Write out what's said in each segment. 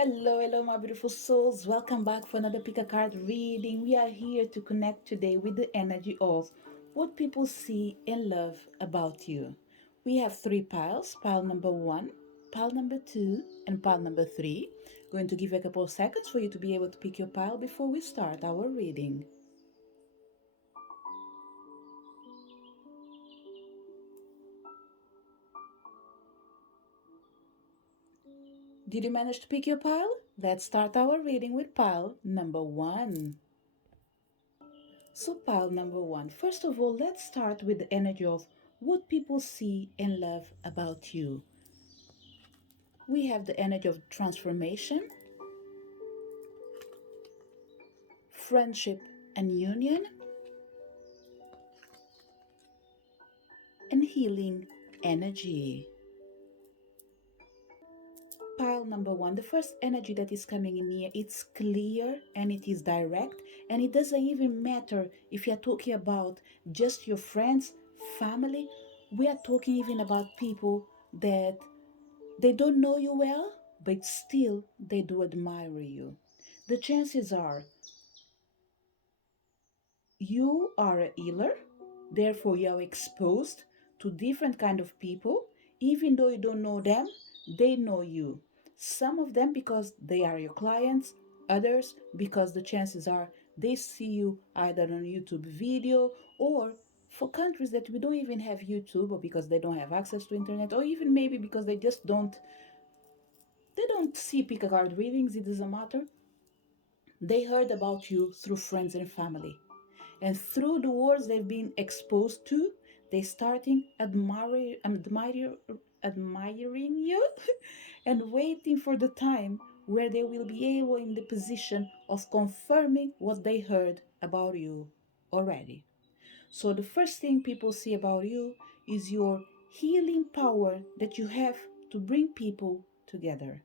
Hello, my beautiful souls. Welcome back for another pick a card reading. We are here to connect today with the energy of what people see and love about you. We have three piles pile number one, pile number two, and pile number three. Going to give you a couple of seconds for you to be able to pick your pile before we start our reading. Did you manage to pick your pile? Let's start our reading with pile number one. So, pile number one. First of all, let's start with the energy of what people see and love about you. We have the energy of transformation, friendship and union, and healing energy. Pile number one, the first energy that is coming in here, it's clear and it is direct, and it doesn't even matter if you're talking about just your friends, family. We are talking even about people that they don't know you well, but still they do admire you. The chances are you are a healer, therefore you are exposed to different kind of people. Even though you don't know them, they know you. Some of them because they are your clients, others because the chances are they see you either on YouTube video, or for countries that we don't even have YouTube, or because they don't have access to internet, or even maybe because they don't see pick a card readings. It doesn't matter. They heard about you through friends and family. And through the words they've been exposed to, they starting admiring you and waiting for the time where they will be able in the position of confirming what they heard about you already. So the first thing people see about you is your healing power that you have to bring people together.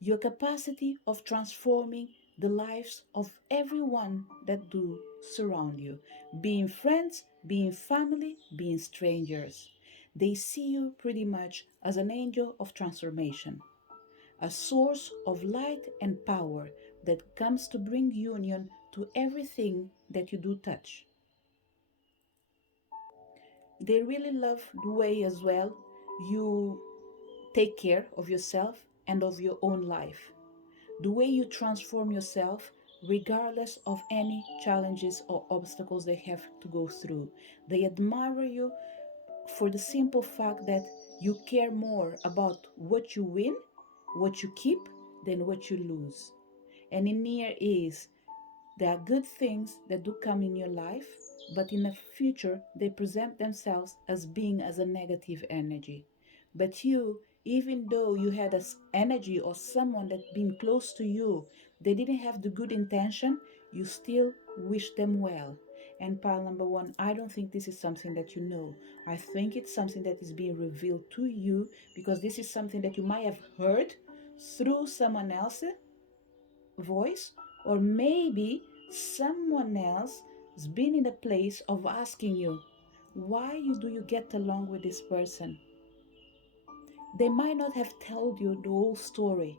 Your capacity of transforming the lives of everyone that do surround you, being friends, being family, being strangers. They see you pretty much as an angel of transformation, a source of light and power that comes to bring union to everything that you do touch. They really love the way as well you take care of yourself and of your own life, the way you transform yourself regardless of any challenges or obstacles they have to go through. They admire you for the simple fact that you care more about what you win, what you keep, than what you lose. And in here is there are good things that do come in your life, but in the future they present themselves as being as a negative energy. But you, even though you had this energy or someone that been close to you, they didn't have the good intention, you still wish them well. And pile number one, I don't think this is something that you know. I think it's something that is being revealed to you, because this is something that you might have heard through someone else's voice, or maybe someone else has been in a place of asking you, why do you get along with this person? They might not have told you the whole story,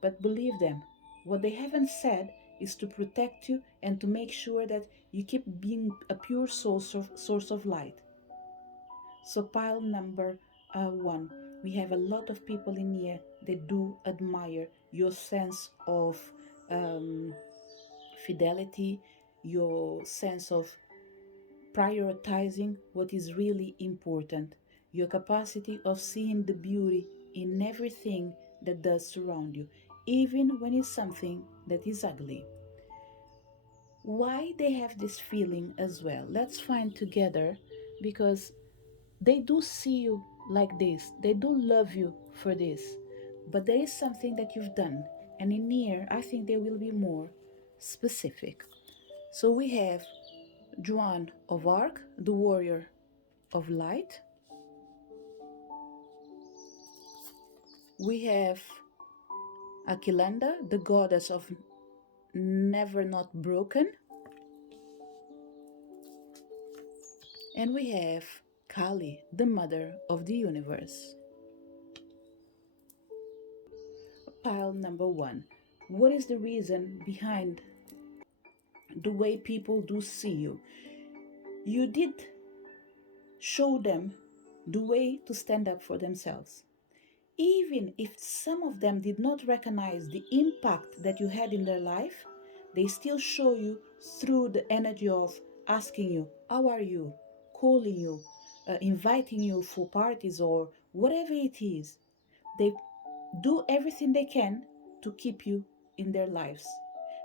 but believe them, what they haven't said is to protect you and to make sure that you keep being a pure source of light. So, pile number one, we have a lot of people in here that do admire your sense of um, fidelity, your sense of prioritizing what is really important, your capacity of seeing the beauty in everything that does surround you, even when it's something that is ugly. Why they have this feeling as well? Let's find together, because they do see you like this, they do love you for this, but there is something that you've done, and in here I think they will be more specific. So we have Joan of Arc, the warrior of light. We have Aquilanda, the goddess of never not broken. And we have Kali, the mother of the universe. Pile number one. What is the reason behind the way people do see you? You did show them the way to stand up for themselves. Even if some of them did not recognize the impact that you had in their life, they still show you through the energy of asking you, how are you? Calling you, inviting you for parties or whatever it is. They do everything they can to keep you in their lives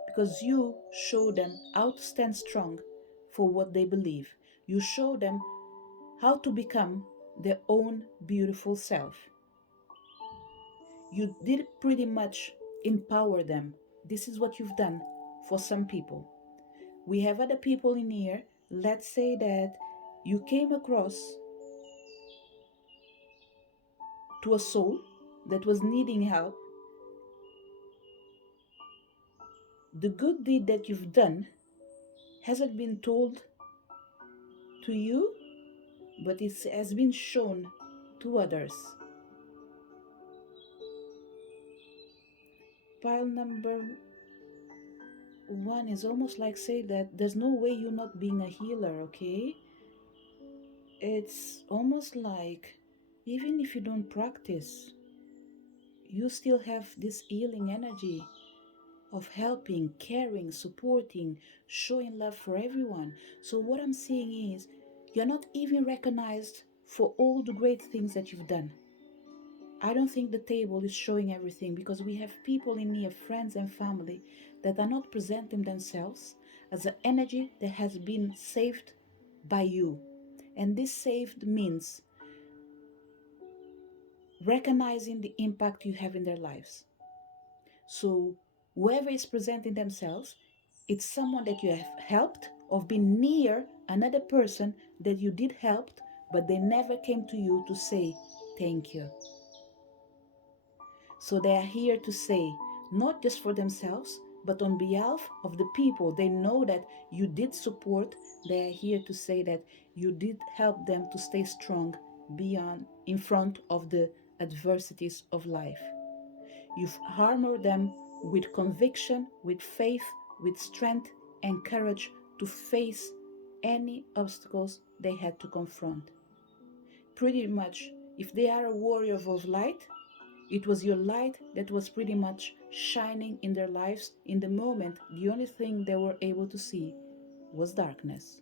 because you show them how to stand strong for what they believe. You show them how to become their own beautiful self. You did pretty much empower them. This is what you've done for some people. We have other people in here. Let's say that you came across to a soul that was needing help. The good deed that you've done hasn't been told to you, but it has been shown to others. Pile number one is almost like say that there's no way you're not being a healer, okay? It's almost like even if you don't practice, you still have this healing energy of helping, caring, supporting, showing love for everyone. So, what I'm seeing is you're not even recognized for all the great things that you've done. I don't think the table is showing everything because we have people in here, friends and family, that are not presenting themselves as an energy that has been saved by you. And this saved means recognizing the impact you have in their lives. So, whoever is presenting themselves, it's someone that you have helped or been near another person that you did help, but they never came to you to say thank you. So they are here to say, not just for themselves, but on behalf of the people they know that you did support, they are here to say that you did help them to stay strong beyond, in front of the adversities of life. You've armored them with conviction, with faith, with strength and courage to face any obstacles they had to confront. Pretty much, if they are a warrior of light, it was your light that was pretty much shining in their lives in the moment. The only thing they were able to see was darkness.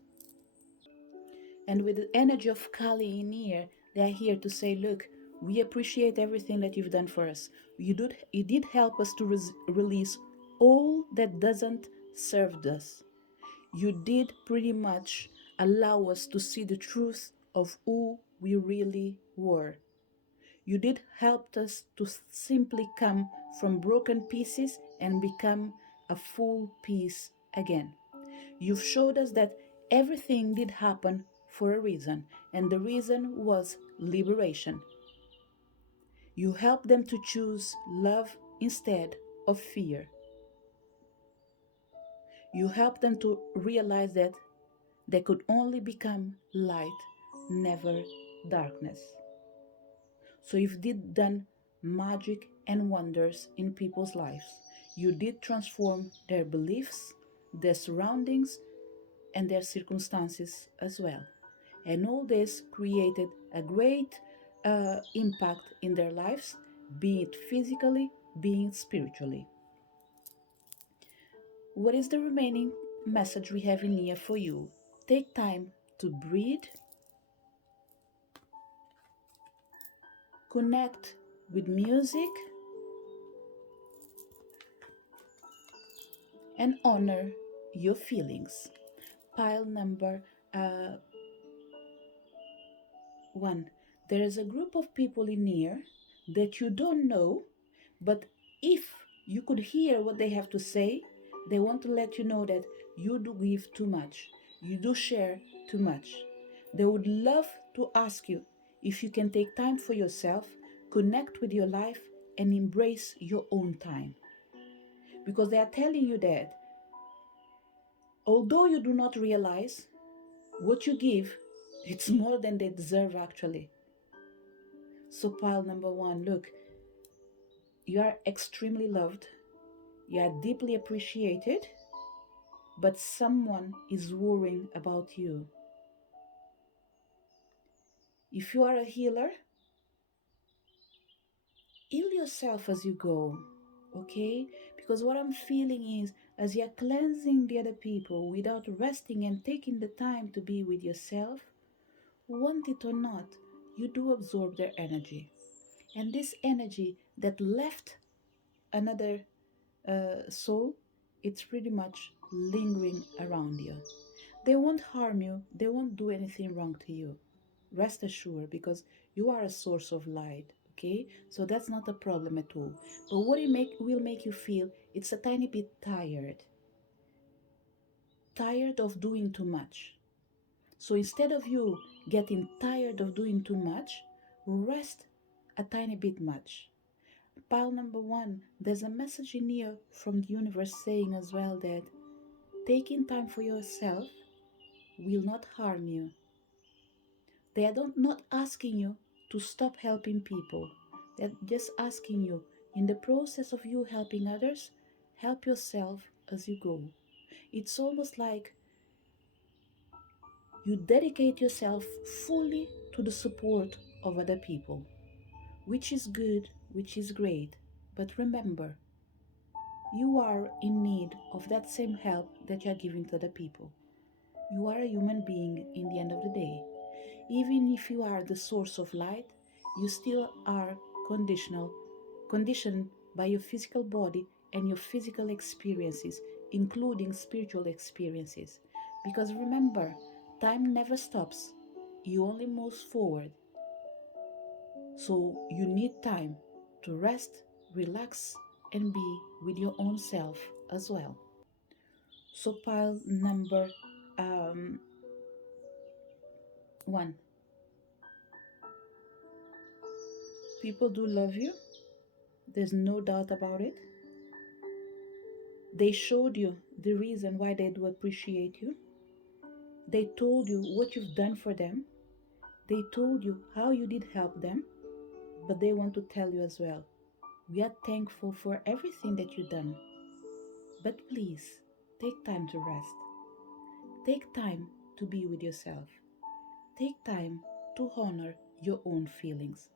And with the energy of Kali in here, they are here to say, look, we appreciate everything that you've done for us. You did help us to release all that doesn't serve us. You did pretty much allow us to see the truth of who we really were. You did help us to simply come from broken pieces and become a full piece again. You've showed us that everything did happen for a reason, and the reason was liberation. You helped them to choose love instead of fear. You helped them to realize that they could only become light, never darkness. So you did done magic and wonders in people's lives. You did transform their beliefs, their surroundings, and their circumstances as well. And all this created a great impact in their lives, be it physically, be it spiritually. What is the remaining message we have in here for you? Take time to breathe, connect with music, and honor your feelings. Pile number uh, one. There is a group of people in here that you don't know, but if you could hear what they have to say, they want to let you know that you do give too much, you do share too much. They would love to ask you if you can take time for yourself, connect with your life, and embrace your own time. Because they are telling you that although you do not realize what you give, it's more than they deserve actually. So, pile number one, look, You are extremely loved, you are deeply appreciated, but someone is worrying about you. If you are a healer, heal yourself as you go, okay? Because what I'm feeling is as you're cleansing the other people without resting and taking the time to be with yourself, want it or not, you do absorb their energy. And this energy that left another soul, it's pretty much lingering around you. They won't harm you, they won't do anything wrong to you. Rest assured, because you are a source of light, okay? So that's not a problem at all. But what it will make you feel, it's a tiny bit tired of doing too much. So instead of you getting tired of doing too much, rest a tiny bit much. Pile number one, there's a message in here from the universe saying as well that taking time for yourself will not harm you. They are not asking you to stop helping people. They're just asking you, in the process of you helping others, help yourself as you go. It's almost like you dedicate yourself fully to the support of other people, which is good, which is great. But remember, you are in need of that same help that you are giving to other people. You are a human being in the end of the day. Even if you are the source of light, you still are conditioned by your physical body and your physical experiences, including spiritual experiences. Because remember, time never stops, you only move forward. So you need time to rest, relax, and be with your own self as well. So, pile number um, one, people do love you, there's no doubt about it. They showed you the reason why they do appreciate you. They told you what you've done for them. They told you how you did help them. But they want to tell you as well, we are thankful for everything that you've done. But please, take time to rest. Take time to be with yourself. Take time to honor your own feelings.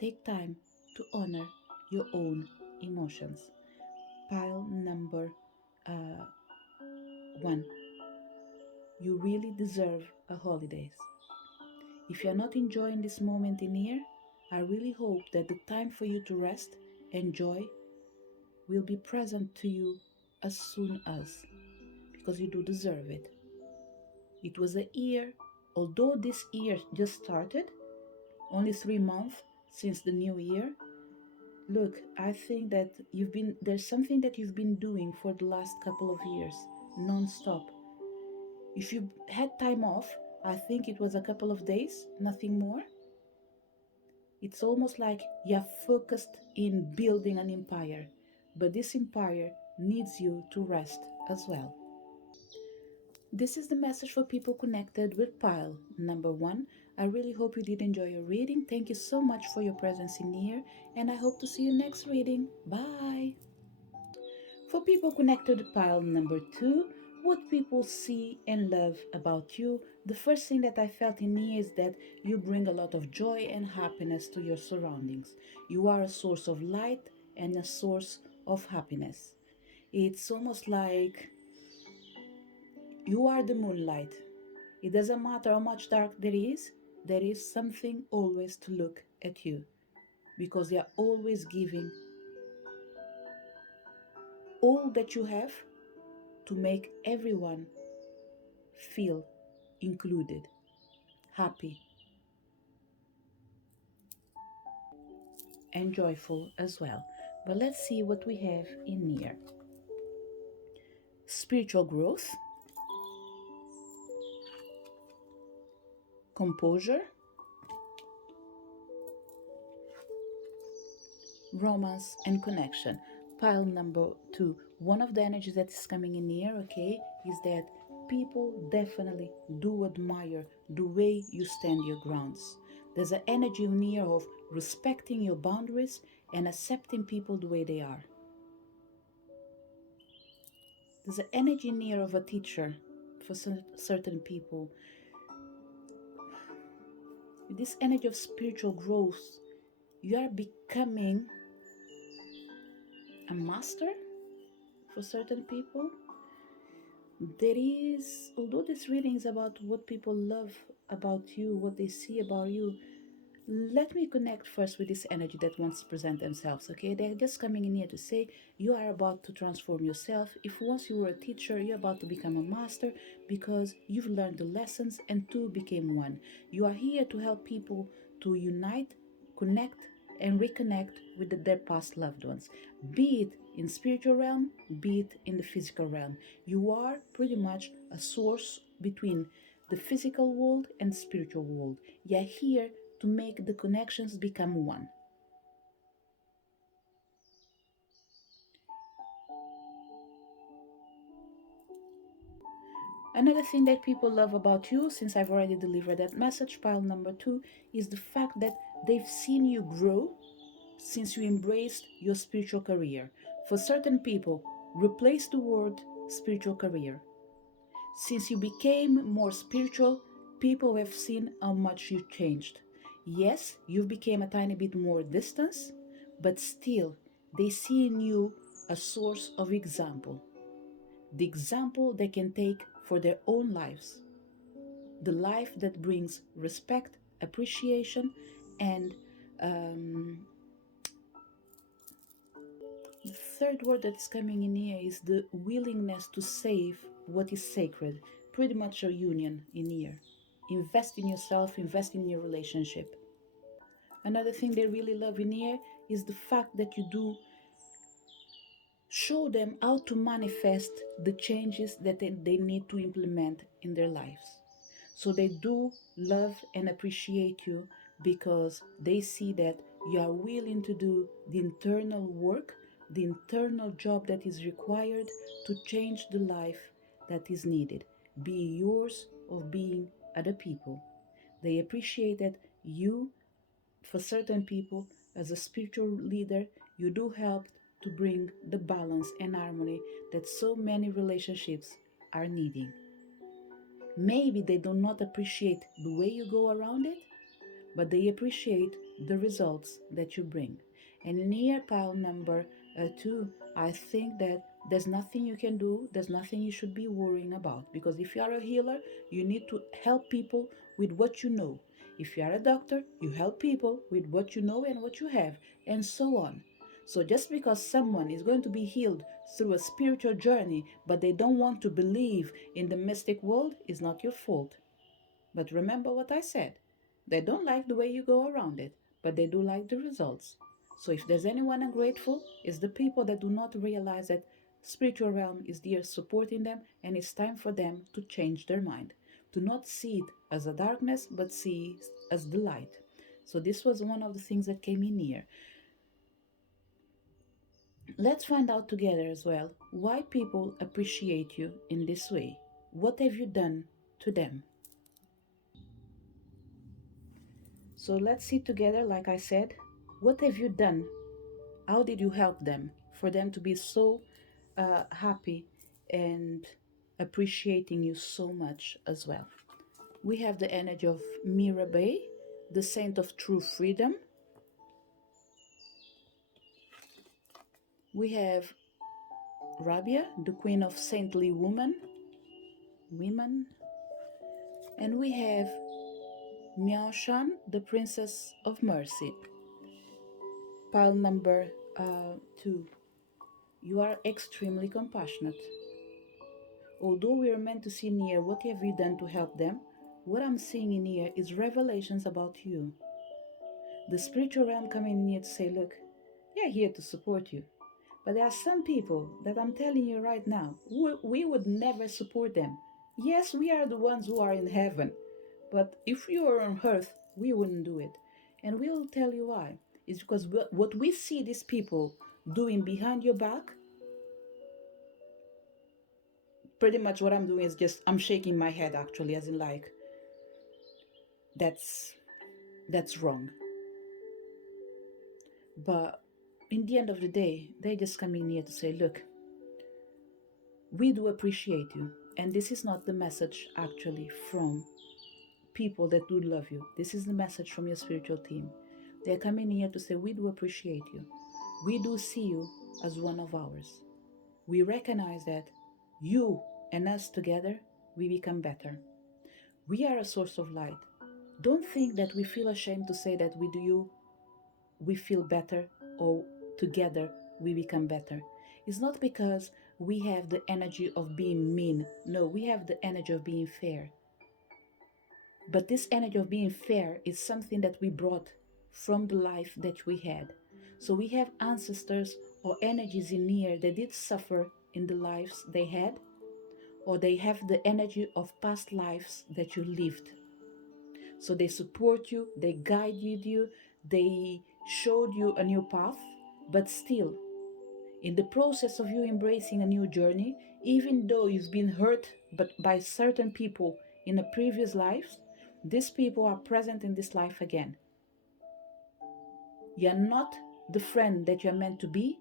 Take time to honor your own emotions. Pile number uh, one. You really deserve a holidays. If you're not enjoying this moment in here, I really hope that the time for you to rest, enjoy, will be present to you as soon as, because you do deserve it. It was a year, although this year just started, only 3 months since the new year. Look, I think that there's something that you've been doing for the last couple of years, non-stop. If you had time off, I think it was a couple of days, nothing more. It's almost like you're focused in building an empire, but this empire needs you to rest as well. This is the message for people connected with pile number one. I really hope you did enjoy your reading. Thank you so much for your presence in here, and I hope to see you next reading. Bye. For people connected to pile number two, what people see and love about you, the first thing that I felt in here is that you bring a lot of joy and happiness to your surroundings. You are a source of light and a source of happiness. It's almost like you are the moonlight. It doesn't matter how much dark there is something always to look at you, because you are always giving all that you have to make everyone feel included, happy, and joyful as well. But let's see what we have in here. Spiritual growth, composure, romance, and connection. Pile number two, one of the energies that is coming in here, okay, is that people definitely do admire the way you stand your grounds. There's an energy in here of respecting your boundaries and accepting people the way they are. There's an energy near of a teacher for certain people. With this energy of spiritual growth, you are becoming a master for certain people. There is, although this reading is about what people love about you, what they see about you, let me connect first with this energy that wants to present themselves. Okay, they're just coming in here to say you are about to transform yourself. If once you were a teacher, you're about to become a master because you've learned the lessons and two became one. You are here to help people to unite, connect, and reconnect with their past loved ones, be it in spiritual realm, be it in the physical realm. You are pretty much a source between the physical world and spiritual world. You're here to make the connections become one. Another thing that people love about you, since I've already delivered that message, pile number two, is the fact that they've seen you grow since you embraced your spiritual career. For certain people, replace the word spiritual career. Since you became more spiritual, people have seen how much you changed. Yes, you've become a tiny bit more distance, but still, they see in you a source of example. The example they can take for their own lives. The life that brings respect, appreciation, and the third word that's coming in here is the willingness to save what is sacred. Pretty much a union in here. Invest in yourself, invest in your relationship. Another thing they really love in here is the fact that you do show them how to manifest the changes that they need to implement in their lives. So they do love and appreciate you because they see that you are willing to do the internal work, the internal job that is required to change the life that is needed, be yours or being other people. They appreciate that you, for certain people, as a spiritual leader, you do help to bring the balance and harmony that so many relationships are needing. Maybe they do not appreciate the way you go around it, but they appreciate the results that you bring. And in here, pile number two, I think that there's nothing you can do, there's nothing you should be worrying about. Because if you are a healer, you need to help people with what you know. If you are a doctor, you help people with what you know and what you have, and so on. So just because someone is going to be healed through a spiritual journey, but they don't want to believe in the mystic world, is not your fault. But remember what I said. They don't like the way you go around it, but they do like the results. So if there's anyone ungrateful, it's the people that do not realize that spiritual realm is there supporting them and it's time for them to change their mind. To not see it as a darkness, but see it as the light. So this was one of the things that came in here. Let's find out together as well why people appreciate you in this way. What have you done to them? So let's see together, like I said, what have you done? How did you help them for them to be so happy and appreciating you so much as well? We have the energy of Mirabai, the saint of true freedom. We have Rabia, the queen of saintly women. And we have Miaoshan, the princess of mercy. Pile number two. You are extremely compassionate. Although we are meant to see in here what have you done to help them, what I'm seeing in here is revelations about you. The spiritual realm coming in here to say, look, they are here to support you. But there are some people that I'm telling you right now, we would never support them. Yes, we are the ones who are in heaven. But if you were on earth, we wouldn't do it. And we'll tell you why. It's because what we see these people doing behind your back, pretty much what I'm doing is just I'm shaking my head actually, as in like that's wrong. But in the end of the day, they just come in here to say, look, we do appreciate you. And this is not the message actually from people that do love you. This is the message from your spiritual team. They're coming here to say, we do appreciate you. We do see you as one of ours. We recognize that you and us together, we become better. We are a source of light. Don't think that we feel ashamed to say that we feel better, or together we become better. It's not because we have the energy of being mean. No, we have the energy of being fair. But this energy of being fair is something that we brought from the life that we had. So we have ancestors or energies in here that did suffer in the lives they had, or they have the energy of past lives that you lived. So they support you, they guided you, they showed you a new path, but still, in the process of you embracing a new journey, even though you've been hurt but by certain people in a previous life, these people are present in this life again. You're not the friend that you're meant to be,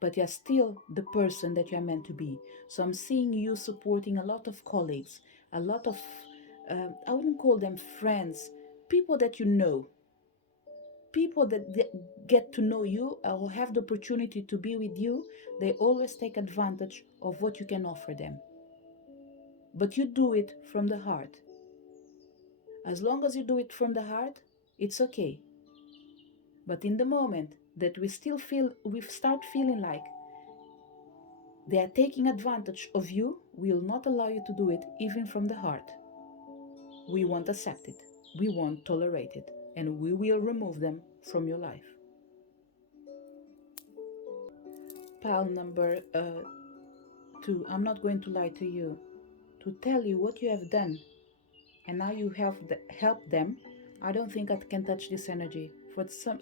but you're still the person that you're meant to be. So I'm seeing you supporting a lot of colleagues, a lot of, I wouldn't call them friends, people that you know, people that get to know you or have the opportunity to be with you. They always take advantage of what you can offer them. But you do it from the heart. As long as you do it from the heart, it's okay. But in the moment that we start feeling like they are taking advantage of you, we will not allow you to do it even from the heart. We won't accept it. We won't tolerate it. And we will remove them from your life. Pile number 2. I'm not going to lie to you. To tell you what you have done and how you help them, I don't think I can touch this energy for some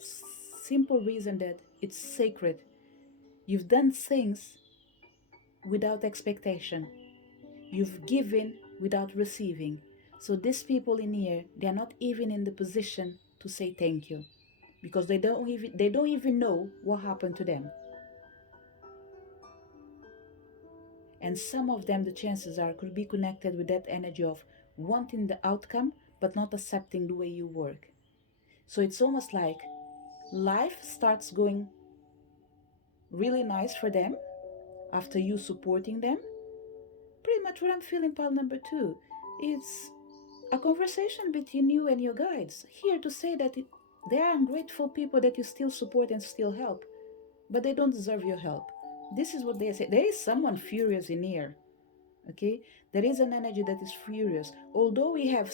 simple reason that it's sacred. You've done things without expectation. You've given without receiving. So these people in here, they're not even in the position to say thank you, because they don't even know what happened to them. And some of them, the chances are, could be connected with that energy of wanting the outcome but not accepting the way you work. So it's almost like life starts going really nice for them after you supporting them. Pretty much what I'm feeling, pile number 2. It's a conversation between you and your guides, here to say that they are ungrateful people that you still support and still help, but they don't deserve your help. This is what they say. There is someone furious in here. Okay, there is an energy that is furious. Although we have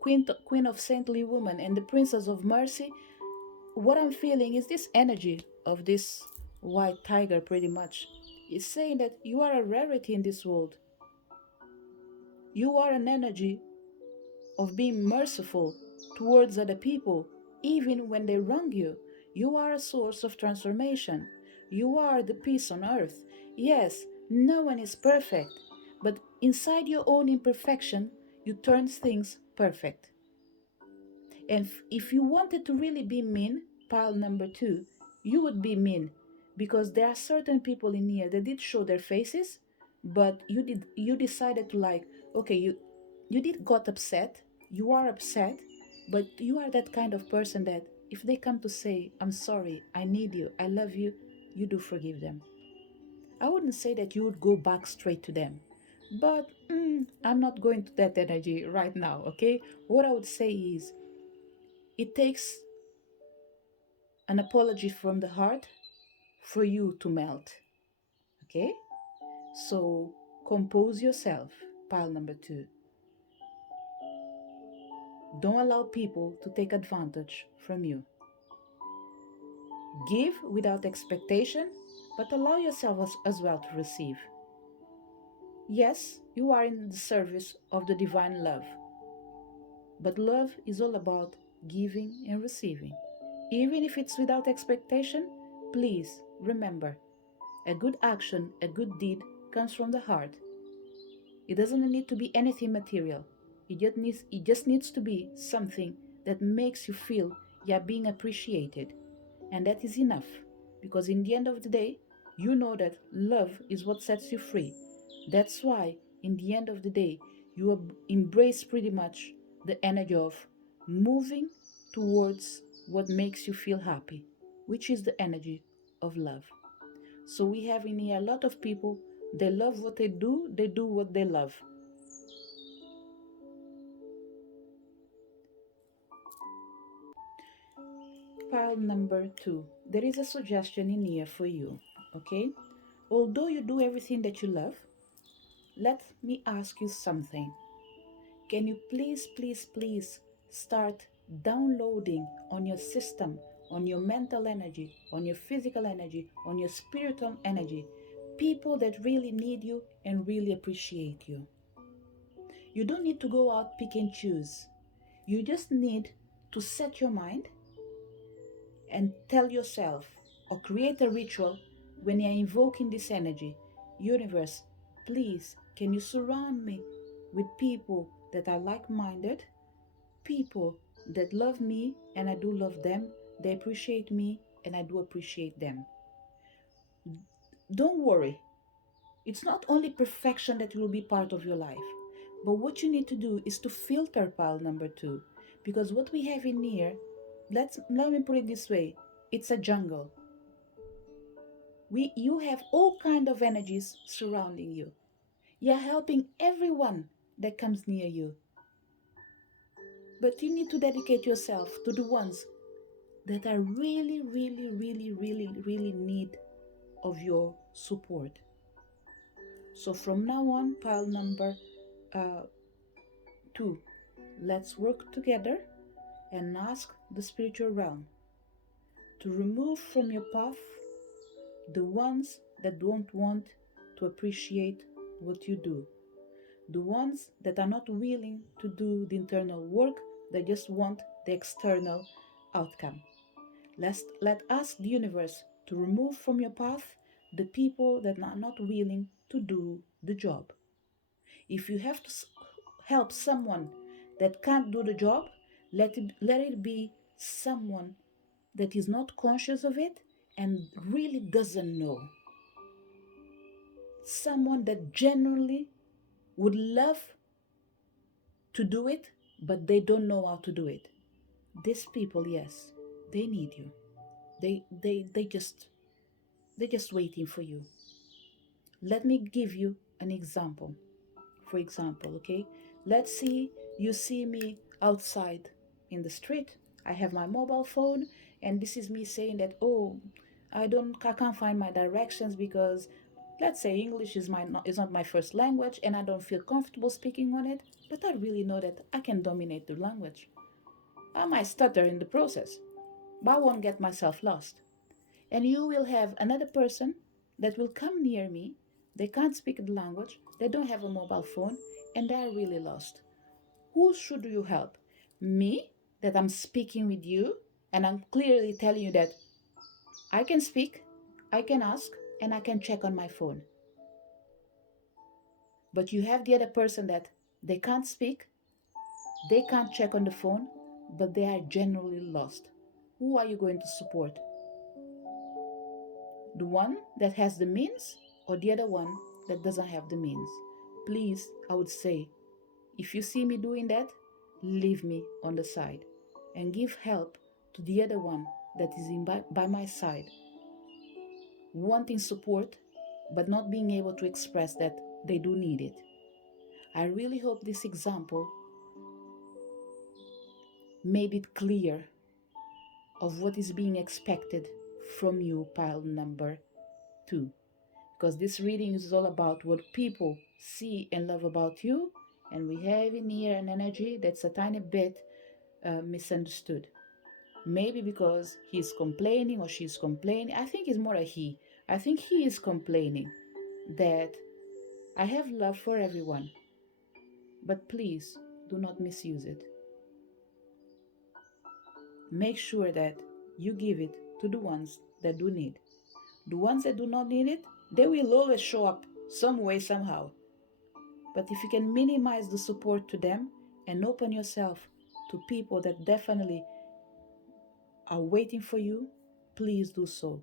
queen of saintly woman and the princess of mercy, what I'm feeling is this energy of this white tiger pretty much is saying that you are a rarity in this world. You are an energy of being merciful towards other people, even when they wrong you. You are a source of transformation. You are the peace on earth. Yes, no one is perfect, but inside your own imperfection, you turn things perfect. And if you wanted to really be mean, pile number 2, you would be mean, because there are certain people in here that did show their faces, but you decided to, like, okay, you did got upset, you are upset, but you are that kind of person that if they come to say, I'm sorry, I need you, I love you, you do forgive them. I wouldn't say that you would go back straight to them, but I'm not going to that energy right now, okay? What I would say is, it takes an apology from the heart for you to melt. Okay? So compose yourself, pile number 2. Don't allow people to take advantage from you. Give without expectation, but allow yourself as well to receive. Yes, you are in the service of the divine love, but love is all about giving and receiving. Even if it's without expectation, please remember, a good action, a good deed comes from the heart. It doesn't need to be anything material. It just needs to be something that makes you feel you're being appreciated. And that is enough. Because in the end of the day, you know that love is what sets you free. That's why, in the end of the day, you embrace pretty much the energy of moving towards what makes you feel happy, which is the energy of love. So we have in here a lot of people, they love what they do what they love. Pile number 2. There is a suggestion in here for you, okay? Although you do everything that you love, let me ask you something. Can you please, please, please start downloading on your system, on your mental energy, on your physical energy, on your spiritual energy, people that really need you and really appreciate you? You don't need to go out pick and choose. You just need to set your mind and tell yourself or create a ritual when you're invoking this energy. Universe, please, can you surround me with people that are like minded, people that love me and I do love them, they appreciate me and I do appreciate them. Don't worry, it's not only perfection that will be part of your life, but what you need to do is to filter pile number 2. Because what we have in here, let me put it this way, it's a jungle. You have all kind of energies surrounding you. You're helping everyone that comes near you. But you need to dedicate yourself to the ones that are really, really, really, really, really need of your support. So from now on, pile number uh, 2, let's work together and ask the spiritual realm to remove from your path the ones that don't want to appreciate what you do, the ones that are not willing to do the internal work, they just want the external outcome. Let ask the universe to remove from your path the people that are not willing to do the job. If you have to help someone that can't do the job, let it be someone that is not conscious of it and really doesn't know. Someone that genuinely would love to do it, but they don't know how to do it. These people, yes, they need you. They're just waiting for you. Let me give you an example. For example, okay, let's see you see me outside in the street. I have my mobile phone, and this is me saying that, oh, I can't find my directions because, let's say, English is not my first language, and I don't feel comfortable speaking on it. But I really know that I can dominate the language. I might stutter in the process, but I won't get myself lost. And you will have another person that will come near me. They can't speak the language, they don't have a mobile phone, and they are really lost. Who should you help? Me, that I'm speaking with you, and I'm clearly telling you that I can speak, I can ask, and I can check on my phone. But you have the other person that they can't speak, they can't check on the phone, but they are generally lost. Who are you going to support? The one that has the means or the other one that doesn't have the means? Please, I would say, if you see me doing that, leave me on the side and give help to the other one that is by my side, wanting support but not being able to express that they do need it. I really hope this example made it clear of what is being expected from you, pile number 2. Because this reading is all about what people see and love about you, and we have in here an energy that's a tiny bit misunderstood. Maybe because he's complaining or she's complaining. I think it's more a he. I think he is complaining that I have love for everyone, but please do not misuse it. Make sure that you give it to the ones that do need. The ones that do not need it, they will always show up some way, somehow. But if you can minimize the support to them and open yourself to people that definitely are waiting for you, please do so.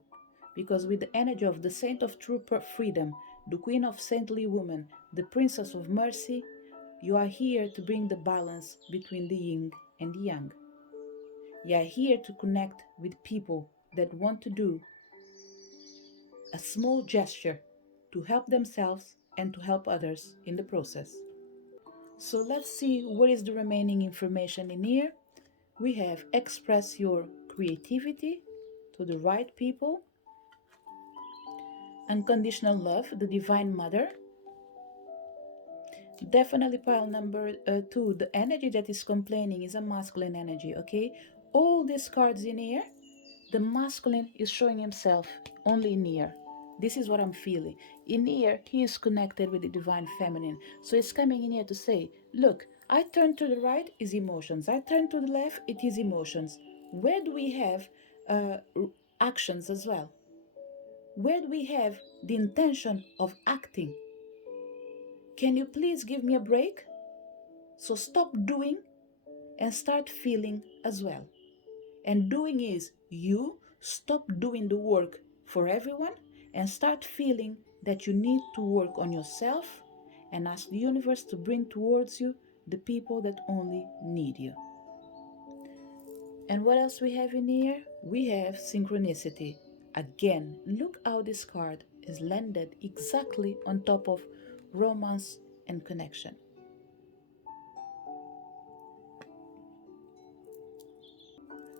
because with the energy of the Saint of True Freedom, the Queen of Saintly Woman, the Princess of Mercy, you are here to bring the balance between the yin and the yang. You are here to connect with people that want to do a small gesture to help themselves and to help others in the process. So let's see what is the remaining information in here. We have express your creativity to the right people, unconditional love, the Divine Mother. Definitely pile number 2, the energy that is complaining is a masculine energy, okay? All these cards in here, the masculine is showing himself only in here. This is what I'm feeling. In here, he is connected with the divine feminine. So it's coming in here to say, look, I turn to the right is emotions. I turn to the left, it is emotions. Where do we have actions as well? Where do we have the intention of acting? Can you please give me a break? So stop doing and start feeling as well. And doing is you stop doing the work for everyone and start feeling that you need to work on yourself and ask the universe to bring towards you the people that only need you. And what else we have in here? We have synchronicity. Again, look how this card is landed exactly on top of romance and connection.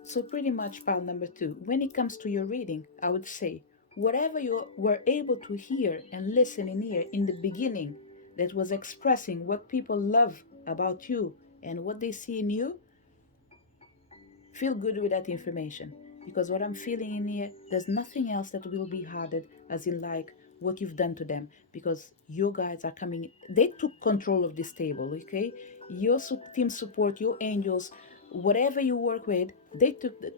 So pretty much pile number 2, when it comes to your reading, I would say whatever you were able to hear and listen in here in the beginning that was expressing what people love about you and what they see in you, feel good with that information. Because what I'm feeling in here, there's nothing else that will be harder, as in like what you've done to them. Because your guides are coming, they took control of this table, okay? Your team support, your angels, whatever you work with, they took the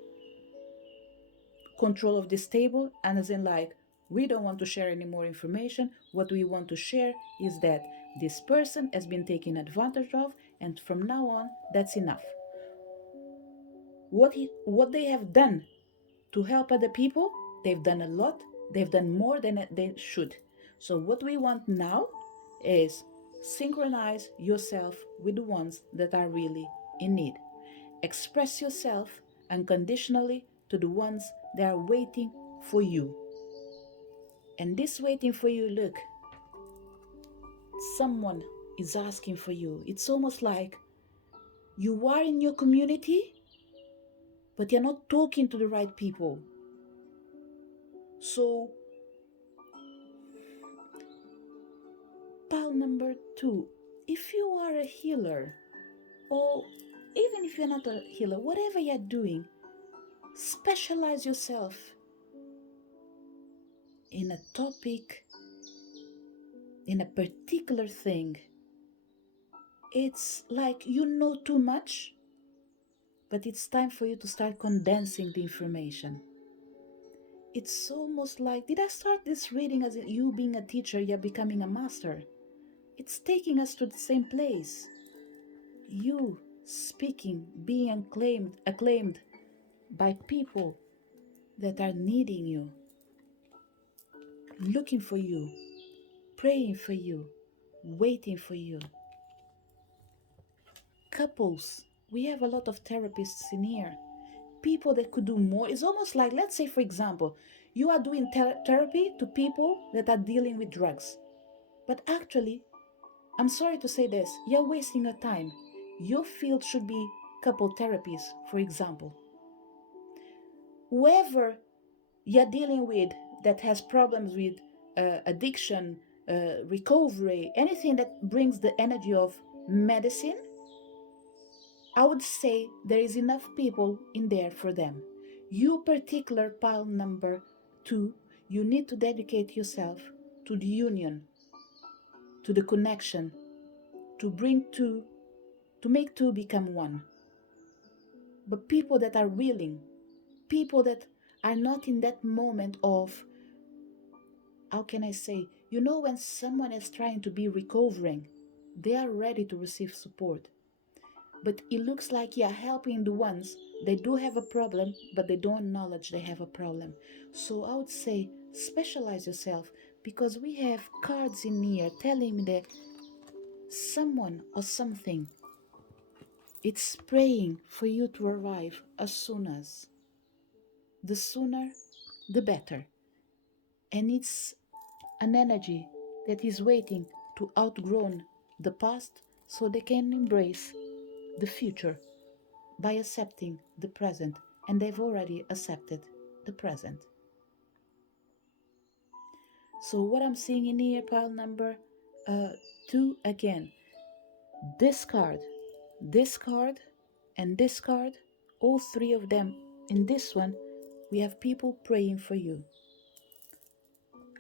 control of this table, and as in like, we don't want to share any more information. What we want to share is that this person has been taken advantage of, and from now on, that's enough. What they have done to help other people, they've done a lot. They've done more than they should. So what we want now is synchronize yourself with the ones that are really in need. Express yourself unconditionally to the ones that are waiting for you. And this waiting for you, look, someone is asking for you. It's almost like you are in your community, but you're not talking to the right people. So, pile number 2, if you are a healer, or even if you're not a healer, whatever you're doing, specialize yourself in a topic, in a particular thing. It's like you know too much, but it's time for you to start condensing the information. It's almost like, did I start this reading as you being a teacher, you're becoming a master? It's taking us to the same place. You speaking, being acclaimed by people that are needing you, looking for you, praying for you, waiting for you. Couples, we have a lot of therapists in here. People that could do more. It's almost like, let's say, for example, you are doing therapy to people that are dealing with drugs. But actually, I'm sorry to say this, you're wasting your time. Your field should be couple therapies, for example. Whoever you're dealing with that has problems with addiction, recovery, anything that brings the energy of medicine, I would say there is enough people in there for them. You particular pile number 2, you need to dedicate yourself to the union, to the connection, to bring two, to make two become one. But people that are willing, people that are not in that moment of, how can I say, when someone is trying to be recovering, they are ready to receive support. but it looks like you're helping the ones they do have a problem, but they don't acknowledge they have a problem. So I would say specialize yourself, because we have cards in here telling me that someone or something it's praying for you to arrive as soon as, the sooner the better. And it's an energy that is waiting to outgrown the past so they can embrace the future by accepting the present, and they've already accepted the present. So what I'm seeing in here, pile number uh, 2 again, discard, discard, and discard, all three of them. In this one, we have people praying for you.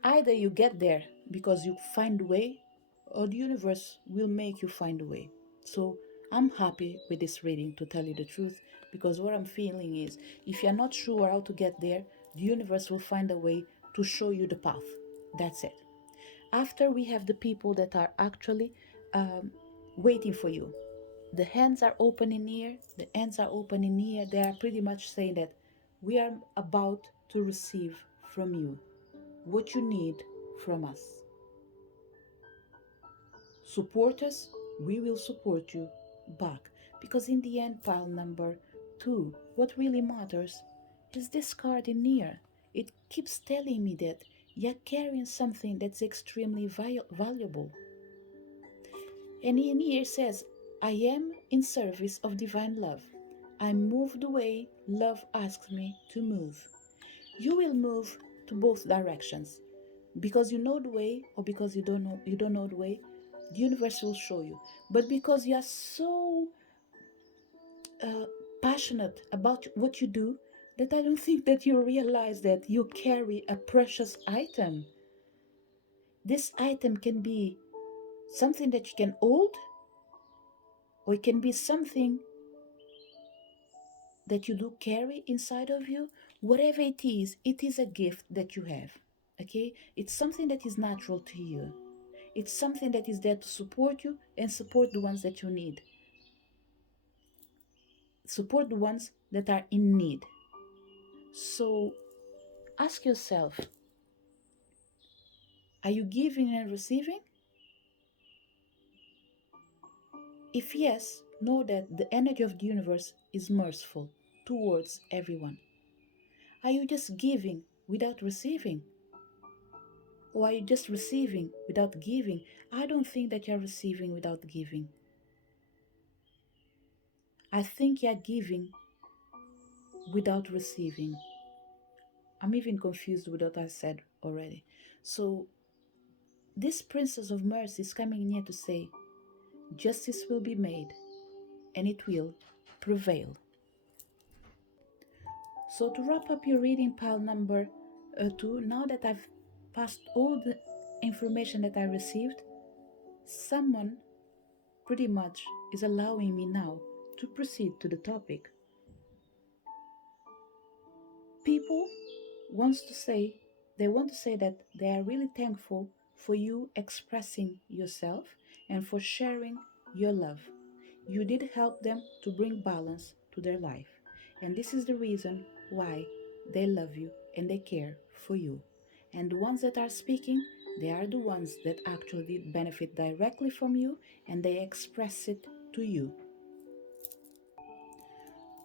Either you get there because you find a way, or the universe will make you find a way. So I'm happy with this reading, to tell you the truth, because what I'm feeling is if you're not sure how to get there, the universe will find a way to show you the path. That's it. After, we have the people that are actually waiting for you. The hands are open in here, the hands are open in here. They are pretty much saying that we are about to receive from you what you need from us. Support us, we will support you back. Because in the end, pile number 2, what really matters is this card in here. It keeps telling me that you're carrying something that's extremely valuable. And in here says, I am in service of divine love. I move the way love asks me to move. You will move to both directions. Because you know the way, or because you don't know the way, the universe will show you. But because you are so uh, passionate about what you do, that I don't think that you realize that you carry a precious item. This item can be something that you can hold, or it can be something that you do carry inside of you. Whatever it is a gift that you have. Okay, it's something that is natural to you. It's something that is there to support you and support the ones that you need. Support the ones that are in need. So ask yourself, are you giving and receiving? If yes, know that the energy of the universe is merciful towards everyone. Are you just giving without receiving? Or are you just receiving without giving? I don't think that you're receiving without giving. I think you're giving without receiving. I'm even confused with what I said already. So, this Princess of Mercy is coming in here to say, justice will be made and it will prevail. So, to wrap up your reading, pile number 2, now that I've passed all the information that I received, someone pretty much is allowing me now to proceed to the topic. People wants to say they want to say that they are really thankful for you expressing yourself and for sharing your love. You did help them to bring balance to their life, and this is the reason why they love you and they care for you. And the ones that are speaking, they are the ones that actually benefit directly from you, and they express it to you.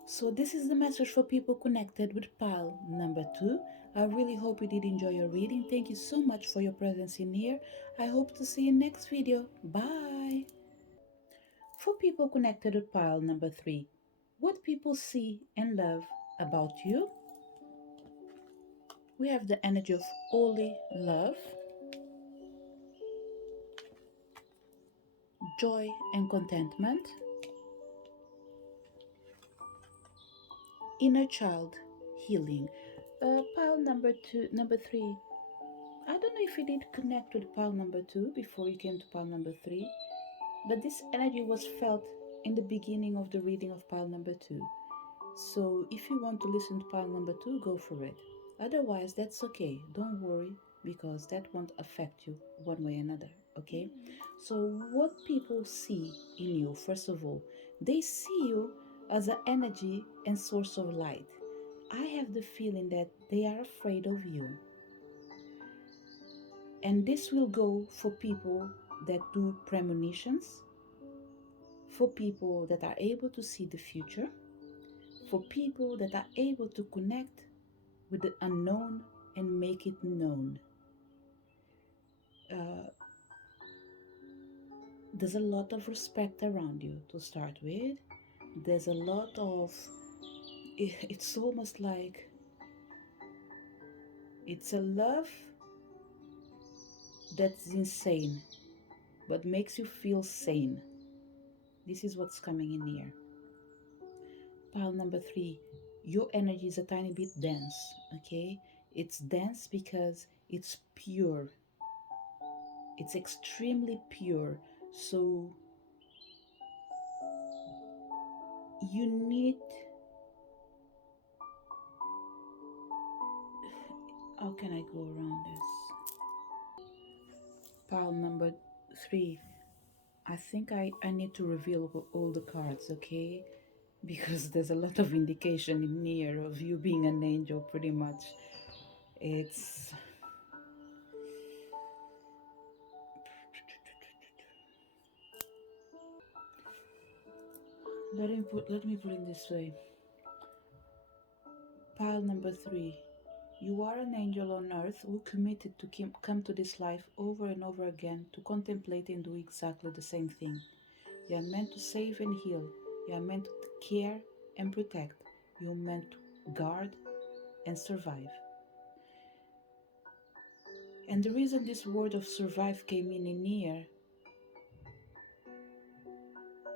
So this is the message for people connected with pile number 2. I really hope you did enjoy your reading. Thank you so much for your presence in here. I hope to see you next video. Bye. For people connected with pile number 3, what people see and love about you? We have the energy of holy love, joy and contentment, inner child healing. Pile number 3. I don't know if you did connect with pile number 2 before you came to pile number 3, but this energy was felt in the beginning of the reading of pile number 2. So if you want to listen to pile number 2, go for it. Otherwise, that's okay. Don't worry, because that won't affect you one way or another. Okay? So, what people see in you, first of all, They see you as an energy and source of light. I have the feeling that they are afraid of you. And this will go for people that do premonitions, for people that are able to see the future, for people that are able to connect with the unknown and make it known. Uh, there's a lot of respect around you to start with. There's a lot of, it's almost like it's a love that's insane but makes you feel sane. This is what's coming in here. Pile number 3, your energy is a tiny bit dense, okay? It's dense because it's pure, it's extremely pure. So you need, how can I go around this? Pile number 3, I think I need to reveal all the cards, okay? Because there's a lot of indication in here of you being an angel, pretty much. It's, let me put it this way. Pile number 3. You are an angel on earth who committed to come to this life over and over again to contemplate and do exactly the same thing. You are meant to save and heal. You are meant to care and protect. You are meant to guard and survive. And the reason this word of survive came in here,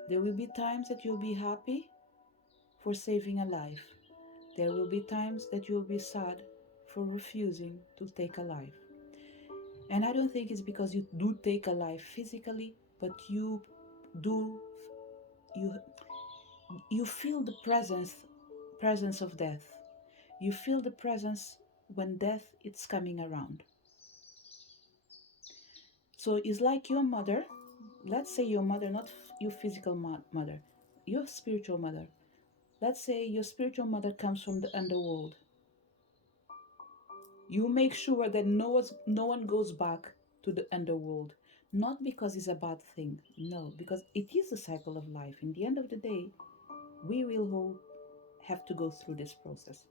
there will be times that you'll be happy for saving a life. There will be times that you'll be sad for refusing to take a life. And I don't think it's because you do take a life physically, but do you you feel the presence of death. You feel the presence when death is coming around. So it's like your mother, let's say your mother, not your physical mother, your spiritual mother. Let's say your spiritual mother comes from the underworld. You make sure that no one goes back to the underworld. Not because it's a bad thing, no, because it is a cycle of life. In the end of the day, we will all have to go through this process.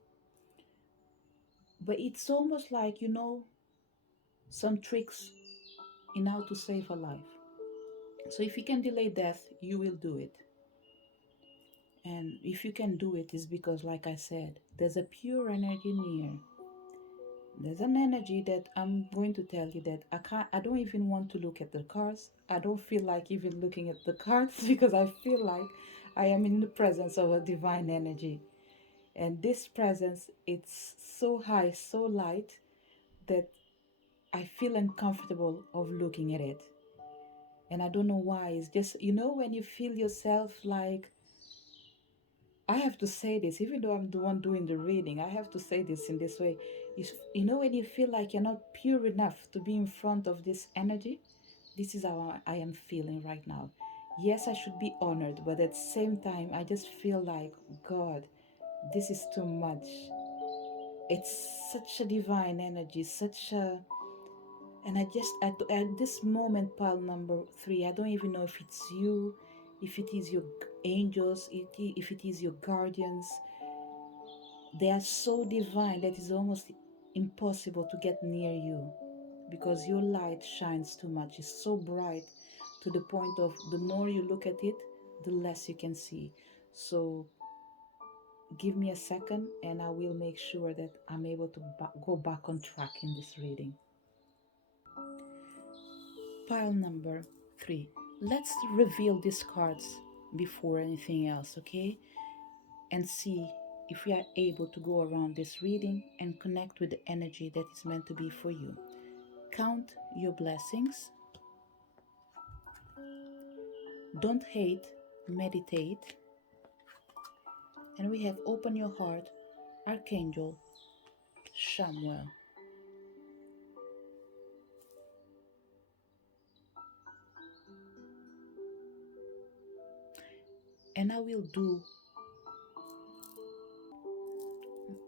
But it's almost like, some tricks in how to save a life. So if you can delay death, you will do it. And if you can do it, is because, like I said, there's a pure energy near. There's an energy that I'm going to tell you that I don't even want to look at the cards. I don't feel like even looking at the cards because I feel like I am in the presence of a divine energy. And this presence, it's so high, so light that I feel uncomfortable of looking at it. And I don't know why. It's just, when you feel yourself like, I have to say this, even though I'm the one doing the reading, I have to say this in this way. When you feel like you're not pure enough to be in front of this energy, this is how I am feeling right now. Yes, I should be honored, but at the same time, I just feel like, God, this is too much. It's such a divine energy, and I just, at this moment, pile number 3, I don't even know if it's you, if it is your angels, if it is your guardians. They are so divine that it's almost impossible to get near you because your light shines too much. It's so bright to the point of the more you look at it, the less you can see. So give me a second and I will make sure that I'm able to go back on track in this reading. Pile number 3. Let's reveal these cards before anything else, okay? And see if we are able to go around this reading and connect with the energy that is meant to be for you. Count your blessings. Don't hate, meditate. And we have Open Your Heart, Archangel Samuel. And I will do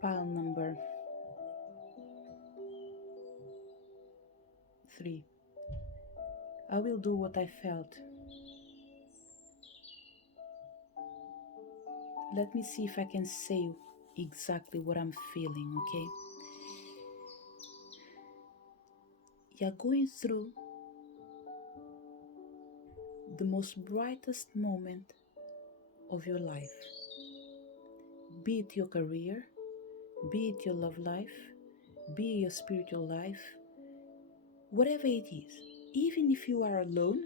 pile number 3. I will do what I felt. Let me see if I can say exactly what I'm feeling, okay? You're going through the most brightest moment of your life. Be it your career, be it your love life, be it your spiritual life, whatever it is. Even if you are alone,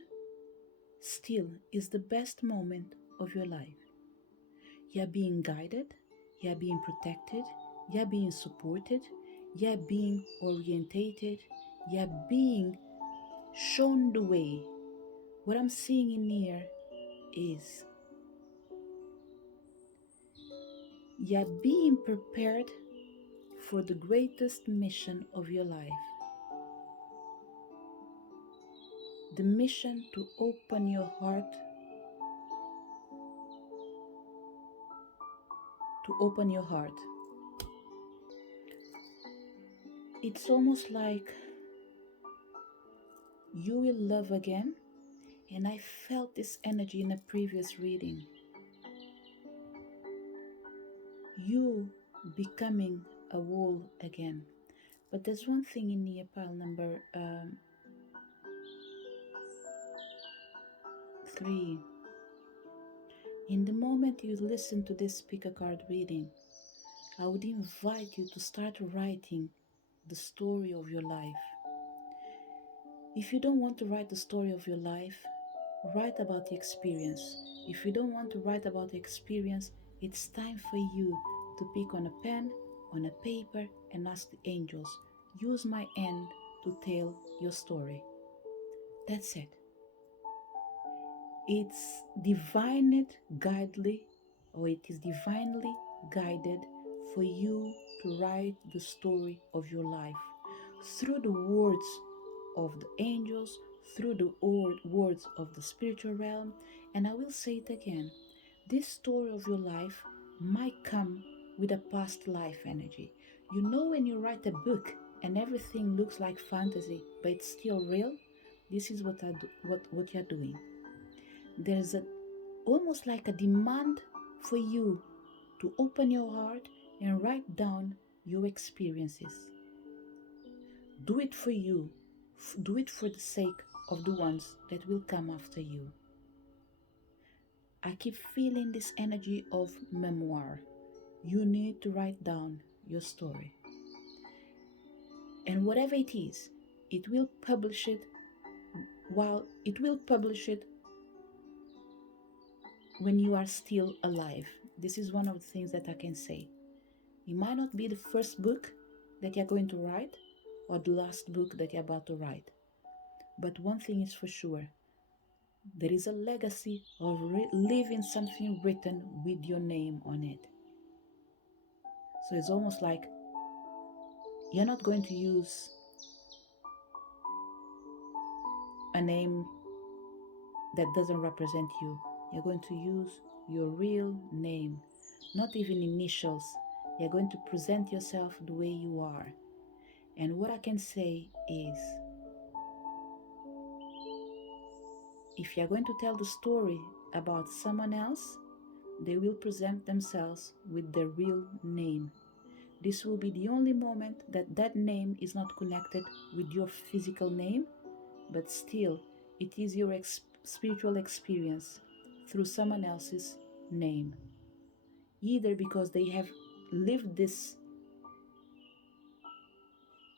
still is the best moment of your life. You're being guided, you're being protected, you're being supported, you're being orientated, you're being shown the way. What I'm seeing in here is you're being prepared for the greatest mission of your life. The mission to open your heart, to open your heart. It's almost like you will love again, and I felt this energy in a previous reading. You becoming a whole again. But there's one thing in the pile number 3. In the moment you listen to this pick a card reading, I would invite you to start writing the story of your life. If you don't want to write the story of your life, write about the experience. If you don't want to write about the experience, it's time for you to pick on a pen, on a paper, and ask the angels, use my hand to tell your story. That's it. It's divinely guided, or it is divinely guided for you to write the story of your life through the words of the angels, through the words of the spiritual realm. And I will say it again, this story of your life might come with a past life energy. You know, when you write a book and everything looks like fantasy but it's still real, this is what you're doing. There's almost like a demand for you to open your heart and write down your experiences. Do it for you. Do it for the sake of the ones that will come after you. I keep feeling this energy of memoir. You need to write down your story. And whatever it is, it will publish it when you are still alive. This is one of the things that I can say. It might not be the first book that you're going to write or the last book that you're about to write. But one thing is for sure, there is a legacy of leaving something written with your name on it. So it's almost like you're not going to use a name that doesn't represent you. You're going to use your real name, not even initials. You're going to present yourself the way you are. And what I can say is, if you're going to tell the story about someone else, they will present themselves with their real name. This will be the only moment that name is not connected with your physical name, but still it is your spiritual experience through someone else's name. Either because they have lived this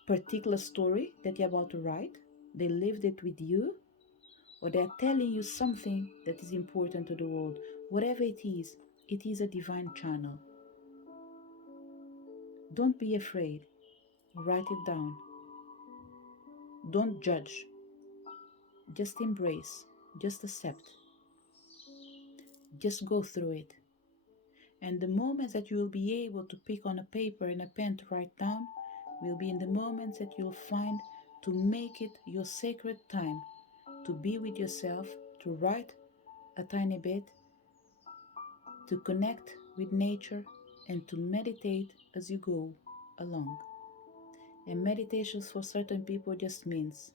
particular story that you're about to write, they lived it with you, or they're telling you something that is important to the world. Whatever it is a divine channel. Don't be afraid. Write it down. Don't judge. Just embrace. Just accept. Just go through it. And the moments that you will be able to pick on a paper and a pen to write down will be in the moments that you'll find to make it your sacred time to be with yourself, to write a tiny bit, to connect with nature, and to meditate as you go along. And meditations for certain people just means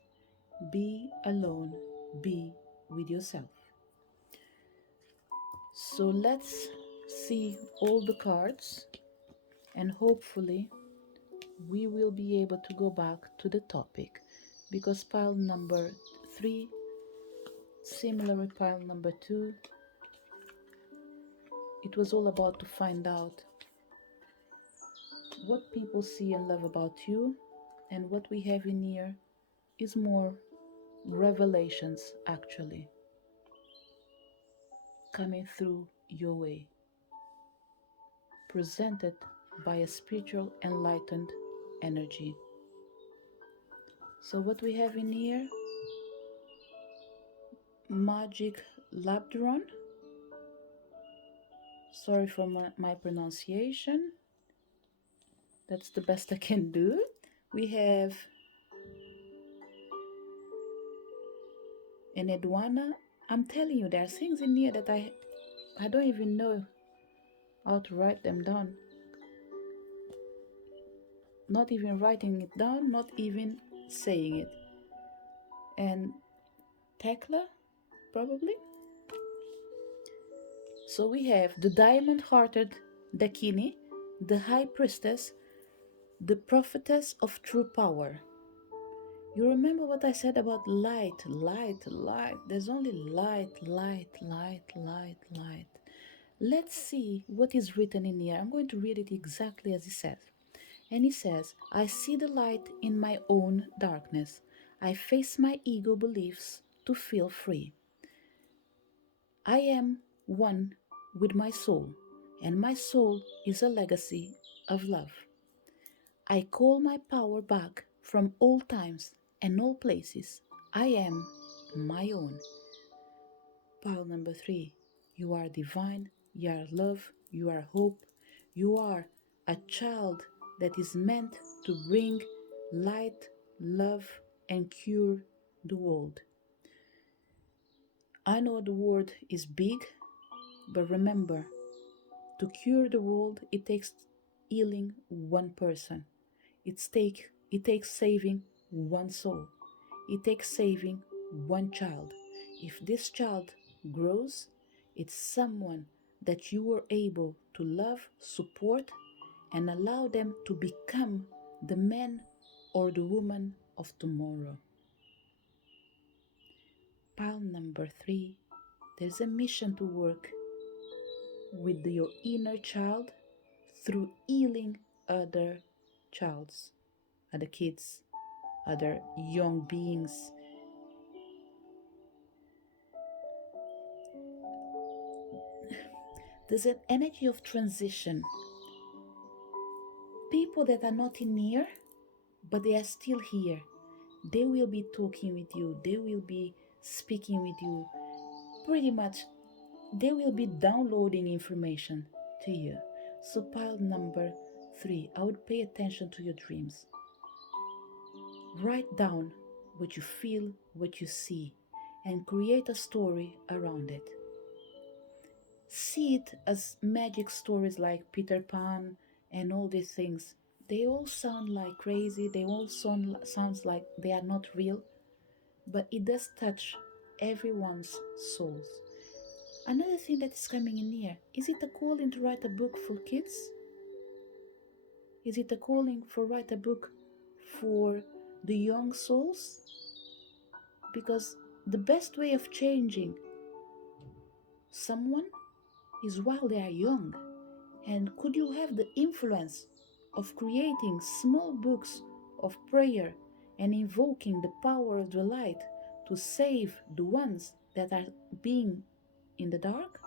be alone, be with yourself. So let's see all the cards, and hopefully we will be able to go back to the topic, because pile number 3, similar with pile number 2, it was all about to find out what people see and love about you, and what we have in here is more revelations actually coming through your way, presented by a spiritual enlightened energy. So what we have in here, magic labdron, sorry for my pronunciation, that's the best I can do. We have an Edwana. I'm telling you, there are things in here that I don't even know how to write them down. Not even writing it down, not even saying it. And Tekla, probably. So we have the diamond-hearted Dakini, the high priestess, the prophetess of true power. You remember what I said about light, light, light. There's only light, light, light, light, light. Let's see what is written in here. I'm going to read it exactly as he says. And he says, I see the light in my own darkness. I face my ego beliefs to feel free. I am one with my soul, and my soul is a legacy of love. I call my power back from all times and all places. I am my own. Pile number 3. You are divine, you are love, you are hope, you are a child that is meant to bring light, love, and cure the world. I know the world is big, but remember, to cure the world, it takes healing one person. It takes saving one soul. It takes saving one child. If this child grows, it's someone that you were able to love, support, and allow them to become the man or the woman of tomorrow. Pile number 3, there's a mission to work with your inner child through healing other childs, other kids, other young beings. There's an energy of transition. People that are not in here, but they are still here. They will be talking with you. They will be speaking with you. Pretty much, they will be downloading information to you. So pile number 3, I would pay attention to your dreams. Write down what you feel, what you see, and create a story around it. See it as magic stories like Peter Pan and all these things. They all sound like crazy, they all sounds like they are not real, but it does touch everyone's souls. Another thing that is coming in here, is it a calling to write a book for kids? Is it a calling for write a book for the young souls? Because the best way of changing someone is while they are young. And could you have the influence of creating small books of prayer and invoking the power of the light to save the ones that are being in the dark?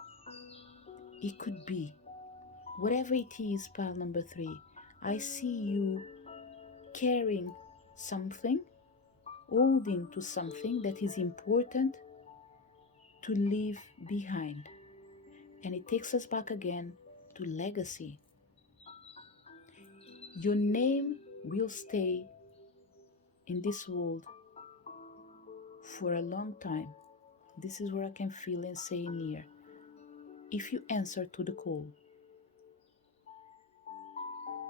It could be. Whatever it is, pile number 3, I see you carrying something, holding to something that is important to leave behind. And it takes us back again to legacy. Your name will stay in this world for a long time. This is what I can feel and say in here. if you answer to the call.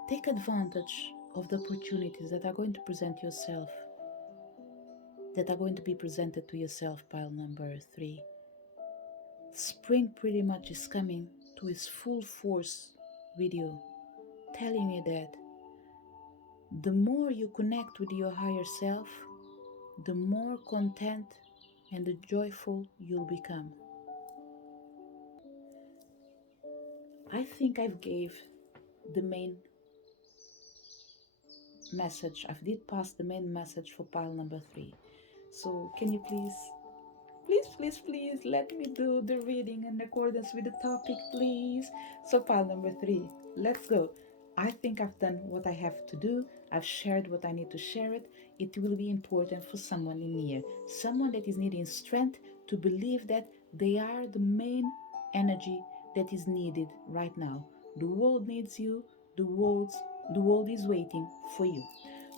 Take advantage of the opportunities that are going to present yourself, that are going to be presented to yourself, pile number 3. Spring pretty much is coming to its full force with you, telling you that the more you connect with your higher self, the more content and the joyful you'll become. I think I've gave the main message. I did pass the main message for pile number 3. So can you please let me do the reading in accordance with the topic, please? So pile number 3, let's go. I think I've done what I have to do. I've shared what I need to share it. It will be important for someone in here, someone that is needing strength to believe that they are the main energy that is needed right now. The world needs you. The world is waiting for you.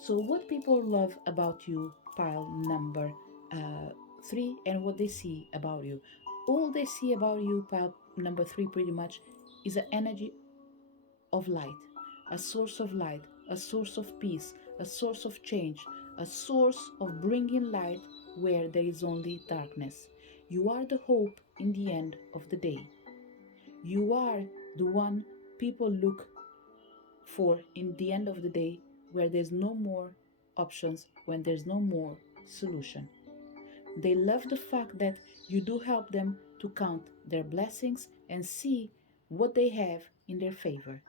So what people love about you, pile number 3, and what they see about you. All they see about you, pile number 3, pretty much is an energy of light, a source of light, a source of peace, a source of change, a source of bringing light where there is only darkness. You are the hope in the end of the day. You are the one people look for in the end of the day, where there's no more options, when there's no more solution. They love the fact that you do help them to count their blessings and see what they have in their favor.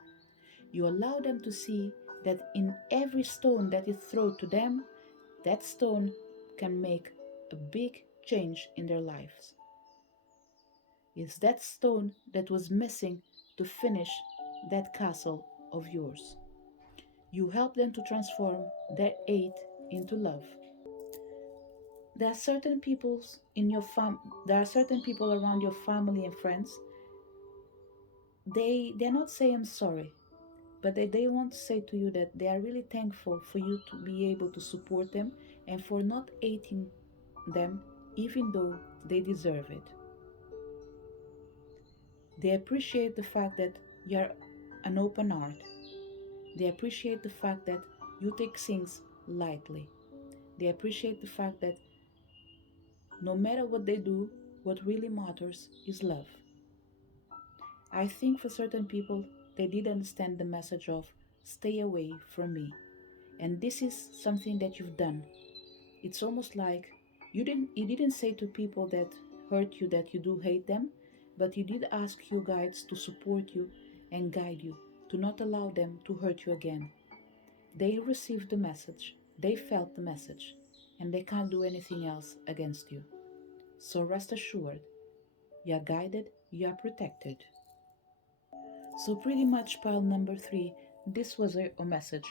You allow them to see that in every stone that is thrown to them, that stone can make a big change in their lives. It's that stone that was missing to finish that castle of yours. You help them to transform their hate into love. There are certain peoples in your there are certain people around your family and friends. They're not saying sorry, but they want to say to you that they are really thankful for you to be able to support them and for not hating them even though they deserve it. They appreciate the fact that you're an open heart. They appreciate the fact that you take things lightly. They appreciate the fact that no matter what they do, what really matters is love. I think for certain people, they did understand the message of stay away from me. And this is something that you've done. It's almost like you didn't say to people that hurt you that you do hate them, but you did ask your guides to support you and guide you, to not allow them to hurt you again. They received the message, they felt the message, and they can't do anything else against you. So rest assured, you are guided, you are protected. So pretty much pile number 3, this was a message.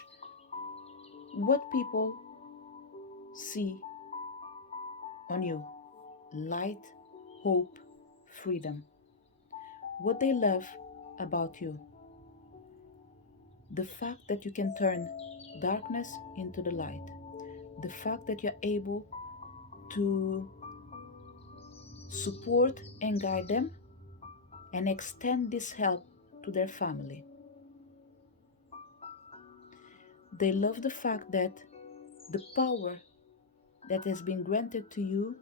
What people see on you: light, hope, freedom. What they love about you: the fact that you can turn darkness into the light, the fact that you're able to support and guide them and extend this help to their family. They love the fact that the power that has been granted to you,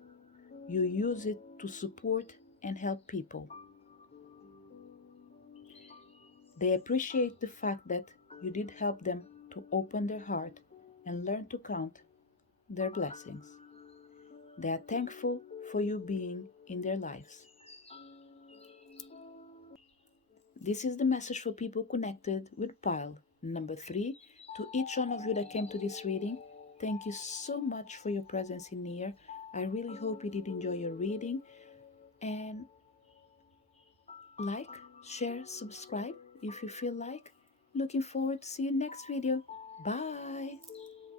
you use it to support and help people. They appreciate the fact that you did help them to open their heart and learn to count their blessings. They are thankful for you being in their lives. This is the message for people connected with pile number 3. To each one of you that came to this reading, thank you so much for your presence in here. I really hope you did enjoy your reading. And like, share, subscribe if you feel like. Looking forward to see you next video. Bye.